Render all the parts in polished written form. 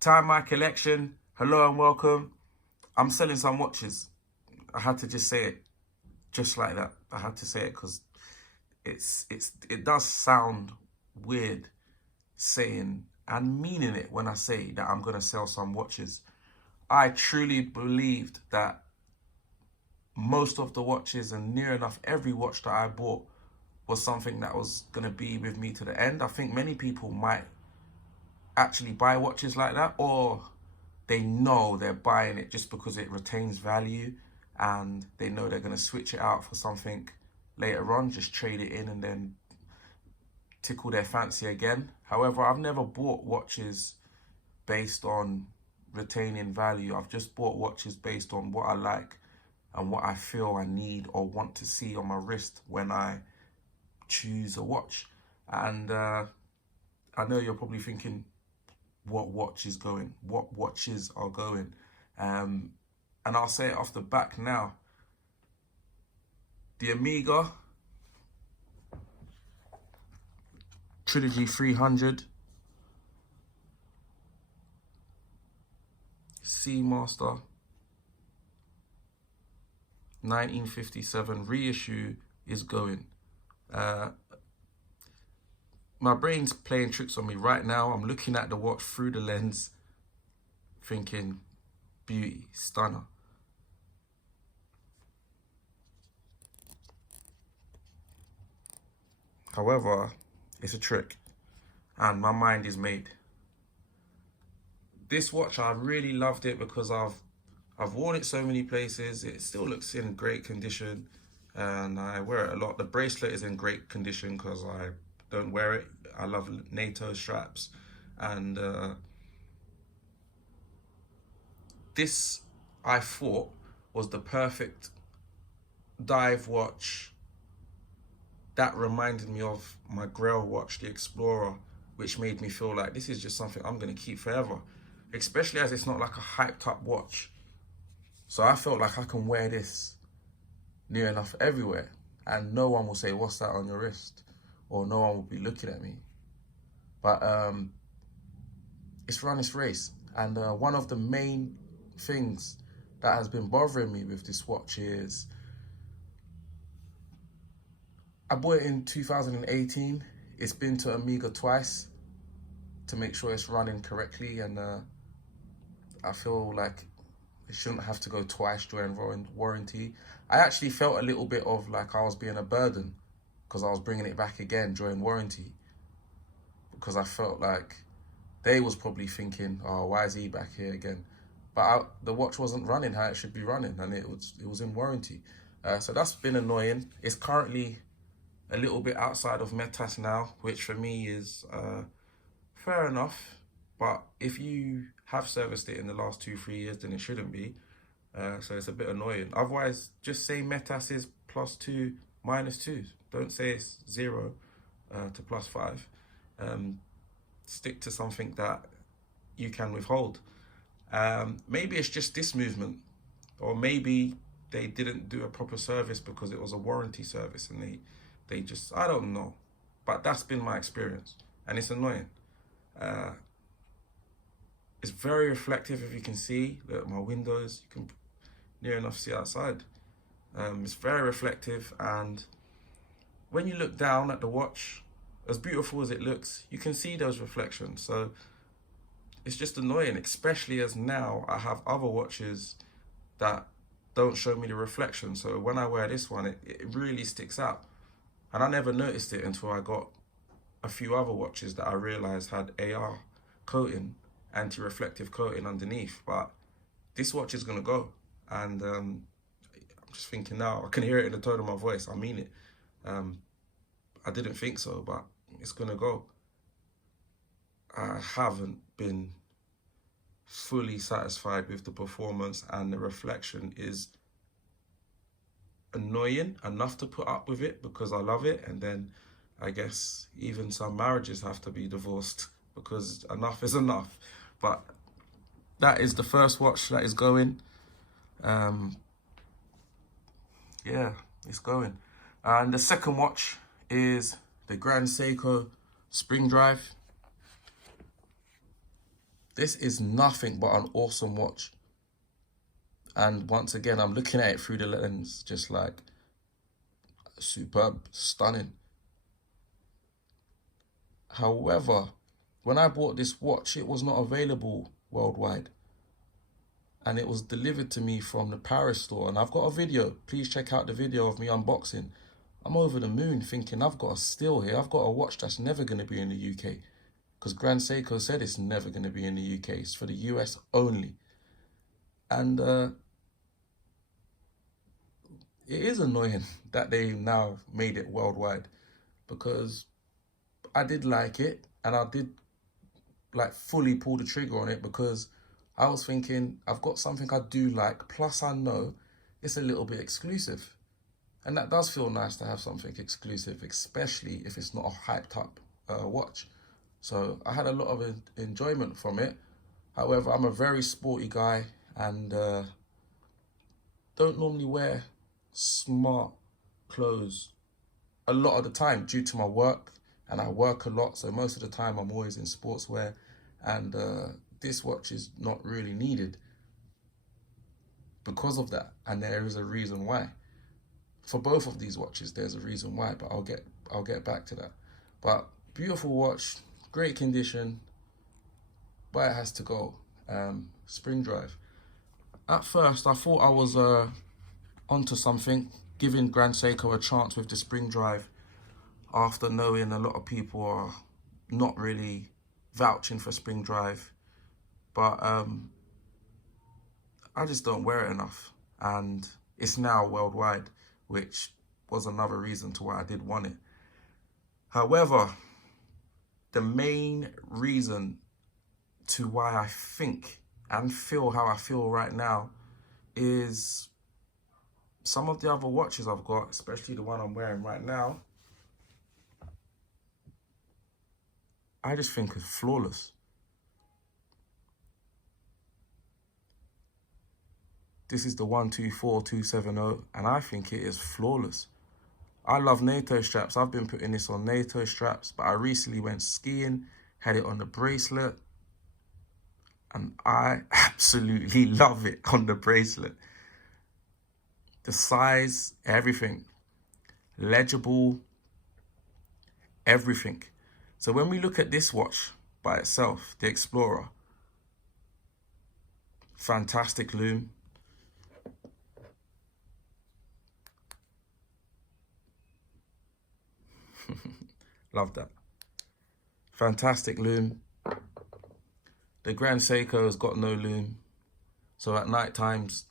Time My Collection. Hello and welcome. I'm selling some watches. I had to just say it just like that. I had to say it because it does sound weird saying and meaning it when I say that I'm gonna sell some watches. I truly believed that most of the watches and near enough every watch that I bought was something that was gonna be with me to the end. I think many people might actually buy watches like that, or they know they're buying it just because it retains value and they know they're going to switch it out for something later on, just trade it in and then tickle their fancy again. However, I've never bought watches based on retaining value. I've just bought watches based on what I like and what I feel I need or want to see on my wrist when I choose a watch. And I know you're probably thinking, what watch is going? What watches are going? And I'll say it off the back now. The Omega Trilogy 300, Seamaster 1957 reissue is going. My brain's playing tricks on me right now. I'm looking at the watch through the lens, thinking, beauty, stunner. However, it's a trick, and my mind is made. This watch, I really loved it because I've worn it so many places. It still looks in great condition, and I wear it a lot. The bracelet is in great condition because I don't wear it. I love NATO straps, and this I thought was the perfect dive watch that reminded me of my Grail watch, the Explorer, which made me feel like this is just something I'm going to keep forever, especially as it's not like a hyped up watch. So I felt like I can wear this near enough everywhere and no one will say, what's that on your wrist? Or no one will be looking at me. But it's run its race. And one of the main things that has been bothering me with this watch is I bought it in 2018. It's been to Omega twice to make sure it's running correctly, and I feel like it shouldn't have to go twice during warranty. I actually felt a little bit of like I was being a burden because I was bringing it back again during warranty, because I felt like they was probably thinking, oh, why is he back here again? But the watch wasn't running how it should be running, and it was in warranty. So that's been annoying. It's currently a little bit outside of METAS now, which for me is fair enough. But if you have serviced it in the last 2-3 years, then it shouldn't be. So it's a bit annoying. Otherwise, just say METAS is +2, -2. Don't say it's 0 to +5. Stick to something that you can withhold. Maybe it's just this movement, or maybe they didn't do a proper service because it was a warranty service and they just, I don't know. But that's been my experience and it's annoying. It's very reflective. If you can see, look at my windows, you can near enough see outside. It's very reflective, and when you look down at the watch, as beautiful as it looks, you can see those reflections. So it's just annoying, especially as now I have other watches that don't show me the reflection. So when I wear this one, it really sticks out. And I never noticed it until I got a few other watches that I realized had AR coating, anti-reflective coating underneath. But this watch is gonna go. And I'm just thinking now, I can hear it in the tone of my voice, I mean it. I didn't think so, but it's gonna go. I haven't been fully satisfied with the performance, and the reflection is annoying enough to put up with it because I love it. And then I guess even some marriages have to be divorced because enough is enough. But that is the first watch that is going. Yeah, it's going. And the second watch is the Grand Seiko Spring Drive. This is nothing but an awesome watch. And once again, I'm looking at it through the lens, just like superb, stunning. However, when I bought this watch, it was not available worldwide. And it was delivered to me from the Paris store. And I've got a video. Please check out the video of me unboxing. I'm over the moon thinking I've got a steal here. I've got a watch that's never going to be in the UK. Because Grand Seiko said it's never going to be in the UK. It's for the US only. And it is annoying that they now made it worldwide. Because I did like it. And I did like fully pull the trigger on it because I was thinking I've got something I do like, plus I know it's a little bit exclusive. And that does feel nice to have something exclusive, especially if it's not a hyped up watch. So I had a lot of enjoyment from it. However, I'm a very sporty guy and don't normally wear smart clothes a lot of the time due to my work. And I work a lot, so most of the time I'm always in sportswear. And this watch is not really needed because of that. And there is a reason why. For both of these watches, there's a reason why, but I'll get back to that. But beautiful watch, great condition, but it has to go. Spring drive. At first, I thought I was onto something, giving Grand Seiko a chance with the spring drive, after knowing a lot of people are not really vouching for spring drive. But I just don't wear it enough. And it's now worldwide, which was another reason to why I did want it. However, the main reason to why I think and feel how I feel right now is some of the other watches I've got, especially the one I'm wearing right now, I just think it's flawless. This is the 124270, and I think it is flawless. I love NATO straps. I've been putting this on NATO straps, but I recently went skiing, had it on the bracelet, and I absolutely love it on the bracelet. The size, everything. Legible, everything. So when we look at this watch by itself, the Explorer, fantastic lume. Love that. Fantastic lume. The Grand Seiko has got no lume. So at night times,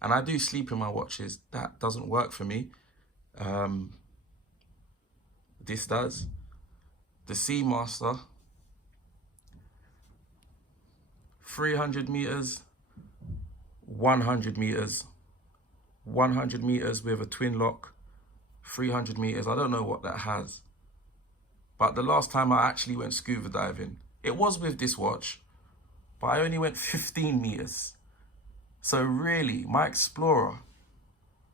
and I do sleep in my watches, that doesn't work for me. This does. The Seamaster, 300 meters, 100 meters, 100 meters with a twin lock, 300 meters. I don't know what that has. But the last time I actually went scuba diving, it was with this watch, but I only went 15 meters. So really, my Explorer,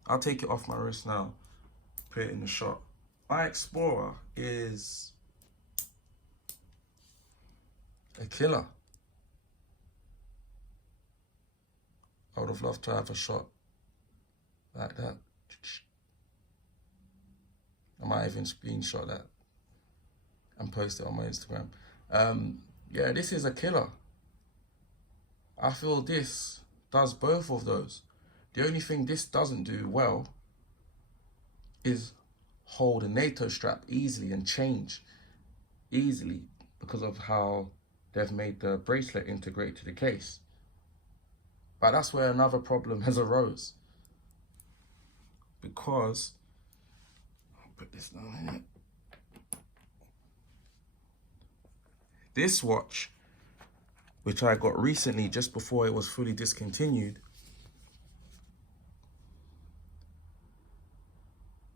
I'll take it off my wrist now, put it in the shot. My Explorer is a killer. I would have loved to have a shot like that. I might even screenshot that and post it on my Instagram. Yeah, this is a killer. I feel this does both of those. The only thing this doesn't do well is hold a NATO strap easily and change easily because of how they've made the bracelet integrate to the case. But that's where another problem has arose. Because, I'll put this down here. This watch, which I got recently just before it was fully discontinued,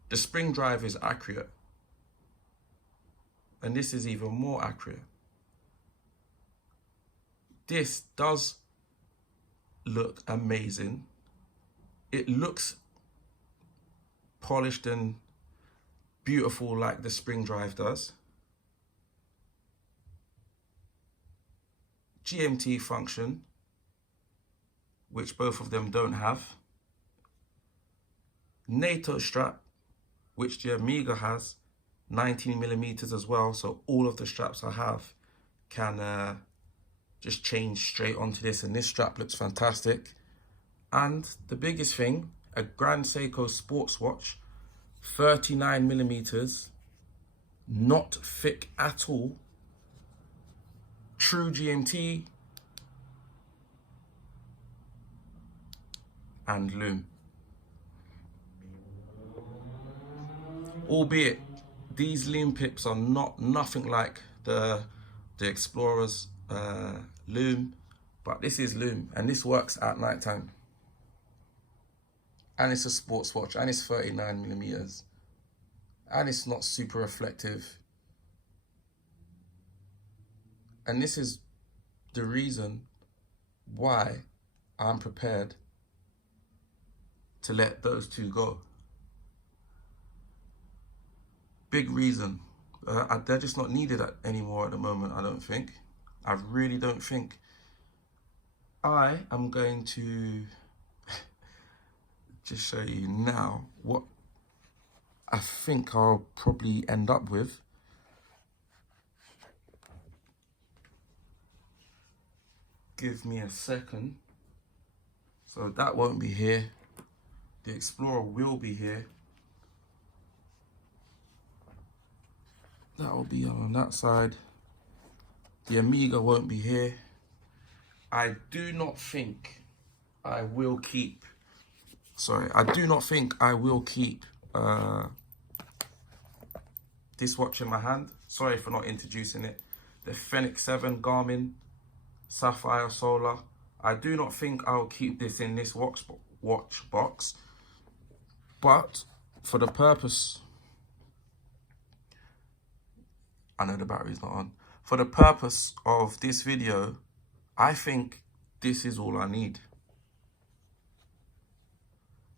the spring drive is accurate. And this is even more accurate. This does look amazing. It looks polished and beautiful like the spring drive does. GMT function, which both of them don't have. NATO strap, which the Amiga has, 19mm as well. So all of the straps I have can just change straight onto this, and this strap looks fantastic. And the biggest thing, a Grand Seiko sports watch, 39mm, not thick at all, true GMT, and loom. Albeit these loom pips are nothing like the Explorer's loom, but this is loom, and this works at night time. And it's a sports watch, and it's 39mm, and it's not super reflective. And this is the reason why I'm prepared to let those two go. Big reason. They're just not needed anymore at the moment, I don't think. I really don't think. I am going to just show you now what I think I'll probably end up with. Give me a second. So that won't be here. The Explorer will be here. That will be on that side. The Amiga won't be here. I do not think I will keep, I do not think I will keep this watch in my hand. Sorry for not introducing it. The Fenix 7 Garmin Sapphire Solar. I do not think I'll keep this in this watch box, but for the purpose, I know the battery's not on. For the purpose of this video, I think this is all I need.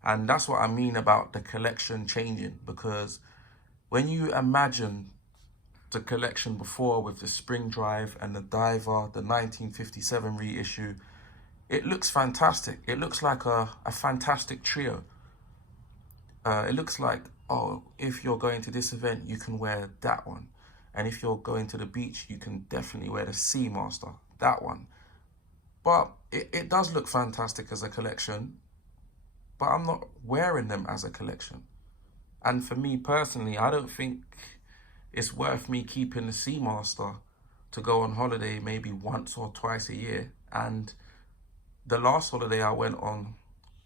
And that's what I mean about the collection changing, because when you imagine the collection before with the spring drive and the diver, the 1957 reissue, it looks fantastic. It looks like a fantastic trio. It looks like, oh, if you're going to this event, you can wear that one. And if you're going to the beach, you can definitely wear the Seamaster, that one. But it does look fantastic as a collection, but I'm not wearing them as a collection. And for me personally, I don't think it's worth me keeping the Seamaster to go on holiday maybe once or twice a year. And the last holiday I went on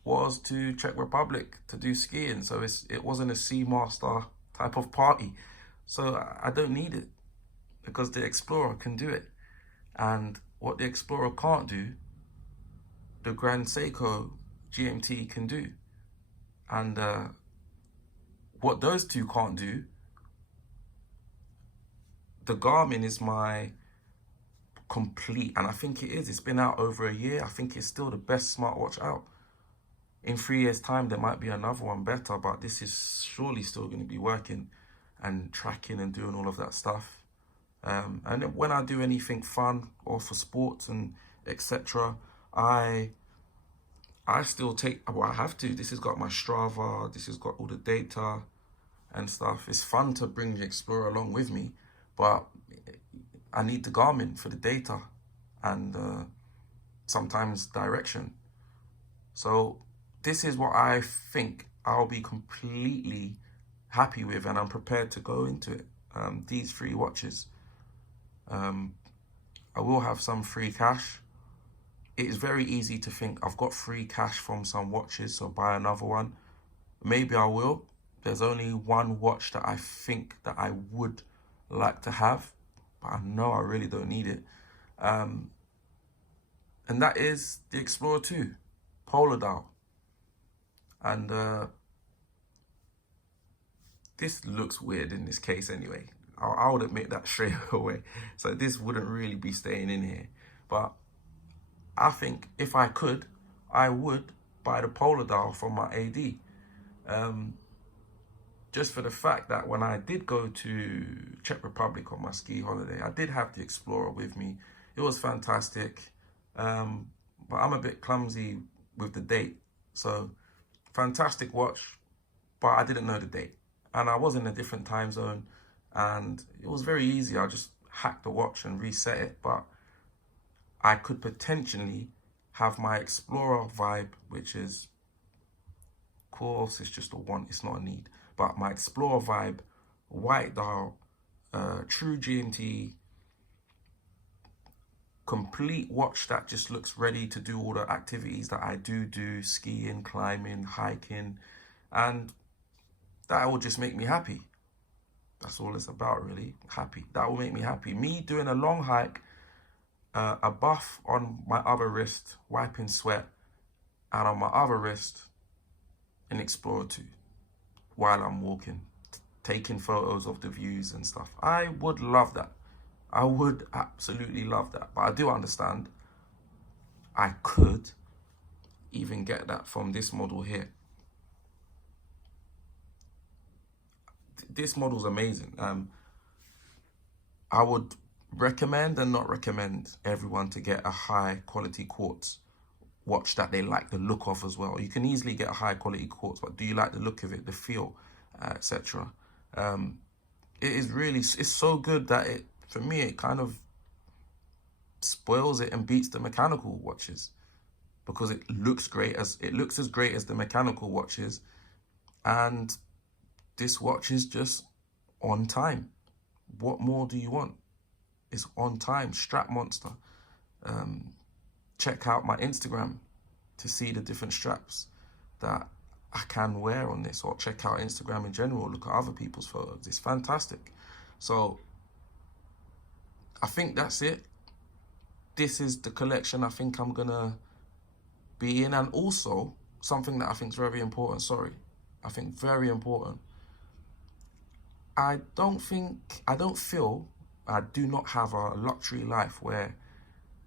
was to Czech Republic to do skiing. So it wasn't a Seamaster type of party. So I don't need it, because the Explorer can do it. And what the Explorer can't do, the Grand Seiko GMT can do. And what those two can't do, the Garmin is my complete, and I think it is. It's been out over a year. I think it's still the best smartwatch out. In 3 years' time, there might be another one better, but this is surely still going to be working and tracking and doing all of that stuff. And when I do anything fun or for sports and etc., I still take, well, I have to. This has got my Strava, this has got all the data and stuff. It's fun to bring the Explorer along with me, but I need the Garmin for the data and sometimes direction. So this is what I think I'll be completely happy with, and I'm prepared to go into it. These 3 watches. I will have some free cash. It is very easy to think I've got free cash from some watches, so buy another one. Maybe I will. There's only one watch that I think that I would like to have, but I know I really don't need it. And that is the Explorer 2 Polar Dial. And this looks weird in this case anyway. I would admit that straight away. So this wouldn't really be staying in here. But I think if I could, I would buy the Polar Dial from my AD. Just for the fact that when I did go to Czech Republic on my ski holiday, I did have the Explorer with me. It was fantastic. But I'm a bit clumsy with the date. So fantastic watch, but I didn't know the date. And I was in a different time zone, and it was very easy. I just hacked the watch and reset it. But I could potentially have my Explorer vibe, which is, of course, it's just a want, it's not a need. But my Explorer vibe, white dial, true GMT, complete watch that just looks ready to do all the activities that I do, skiing, climbing, hiking, and that will just make me happy. That's all it's about, really. Happy. That will make me happy. Me doing a long hike, a buff on my other wrist, wiping sweat, and on my other wrist, an Explorer 2 while I'm walking, taking photos of the views and stuff. I would love that. I would absolutely love that. But I do understand I could even get that from this model here. This model's amazing. I would recommend and not recommend everyone to get a high quality quartz watch that they like the look of as well. You can easily get a high quality quartz, but do you like the look of it, the feel, etc. It is really, it's so good that it, for me, it kind of spoils it and beats the mechanical watches, because it looks great, as it looks as great as the mechanical watches, and this watch is just on time. What more do you want? It's on time. Strap monster. Check out my Instagram to see the different straps that I can wear on this, or check out Instagram in general. Look at other people's photos. It's fantastic. So I think that's it. This is the collection I think I'm gonna be in. And also something that I think is very important, I think very important. I do not have a luxury life where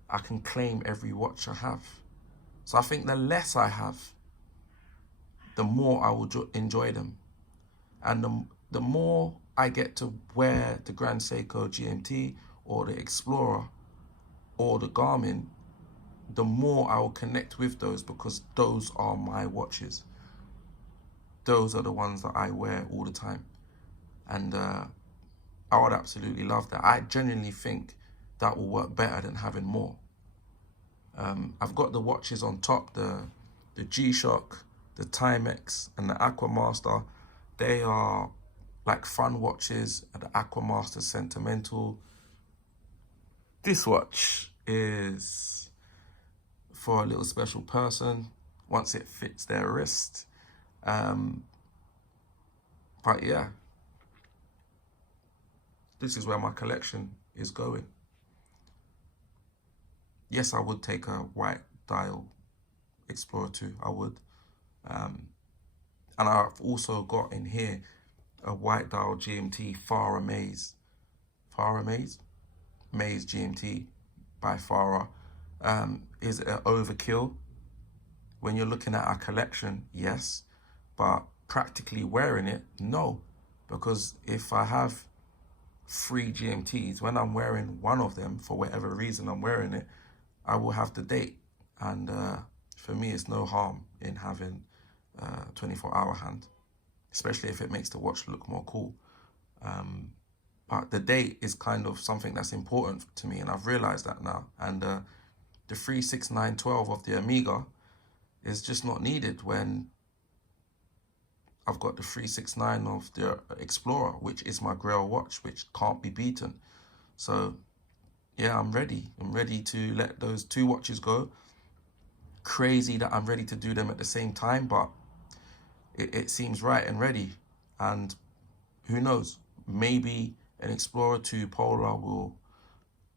I can claim every watch I have. So I think the less I have, the more I will enjoy them. And the more I get to wear the Grand Seiko GMT or the Explorer or the Garmin, the more I will connect with those, because those are my watches. Those are the ones that I wear all the time. And I would absolutely love that. I genuinely think that will work better than having more. I've got the watches on top, the G-Shock, the Timex, and the Aquamaster. They are like fun watches. The Aquamaster Sentimental. This watch is for a little special person once it fits their wrist. But yeah, this is where my collection is going. Yes, I would take a white dial Explorer 2, I would. And I've also got in here a white dial GMT Farah Maze. Maze GMT by Farah. Is it an overkill? When you're looking at our collection, yes. But practically wearing it, no. Because if I have 3 GMTs, when I'm wearing one of them, for whatever reason I'm wearing it, I will have the date. And for me, it's no harm in having 24-hour hand, especially if it makes the watch look more cool. But the date is kind of something that's important to me, and I've realized that now. And the 36912 of the Omega is just not needed when I've got the 369 of the Explorer, which is my Grail watch, which can't be beaten. So yeah, I'm ready. I'm ready to let those 2 watches go. Crazy that I'm ready to do them at the same time, but it seems right and ready. And who knows, maybe an Explorer 2 Polar will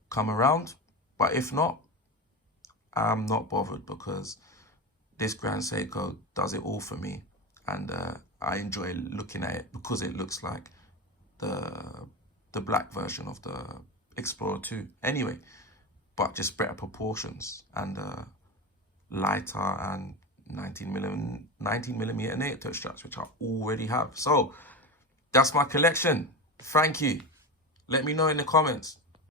come around. But if not, I'm not bothered, because this Grand Seiko does it all for me. And I enjoy looking at it because it looks like the black version of the Explorer 2 anyway, but just better proportions and lighter and 19mm NATO straps, which I already have. So that's my collection. Thank you. Let me know in the comments.